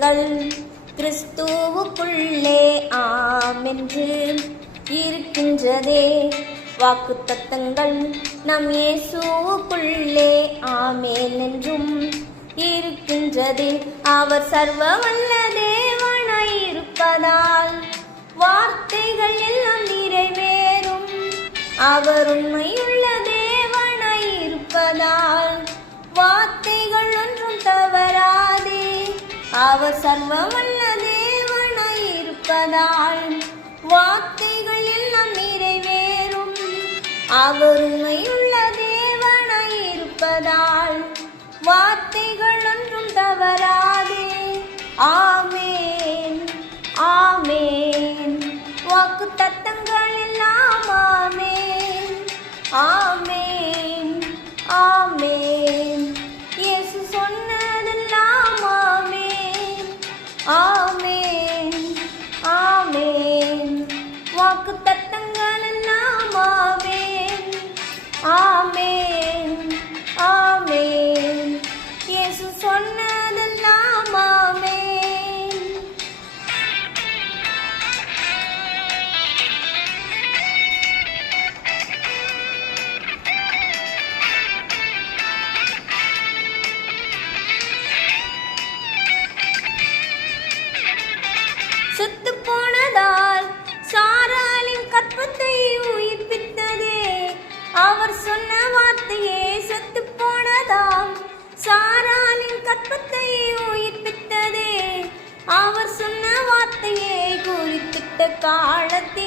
தத்தங்கள் கிறிஸ்துவுக்குள்ளே ஆமென்று இருக்கின்றதே. வாக்கு தத்தங்கள் நம் இயேசுவுக்குள்ளே ஆமென் என்றும் இருக்கின்றது. அவர் சர்வ வல்ல தேவனாய் இருப்பதால் வார்த்தைகள் எல்லாம் நிறைவேறும். அவர் உண்மையுள்ள தேவனாய் இருப்பதால் வார்த்தைகள் ஒன்றும் தவறாதே. அவர் சர்வ வல்ல தேவனாய் இருப்பதால் வார்த்தைகள் எல்லாம் நிறைவேறும். அவர் உண்மையுள்ள தேவனாய் இருப்பதால் வார்த்தைகள் ஒன்றும் தவறாதே. ஆமென் ஆமென். வாக்கு தத்தங்கள் எல்லாம் ஆமென் ஆமென் ஆமென். இயேசு சொன்னதெல்லாம் ஆமென் ஆமென் ஆமென். வாக்கு தத்தங்கள் எல்லாம் ஆமென் ஆமென் ஆமென். இயேசு சொன்னதெல்லாம் ஆமென். செத்து போனதால் சாராளின் கற்பத்தை உயிர்ப்பித்ததே. அவர் சொன்ன வார்த்தையே செத்து போனதால் சாராளின் கற்பத்தை உயிர்ப்பித்ததே. அவர் சொன்ன வார்த்தையை குறிப்பிட்ட காலத்தில்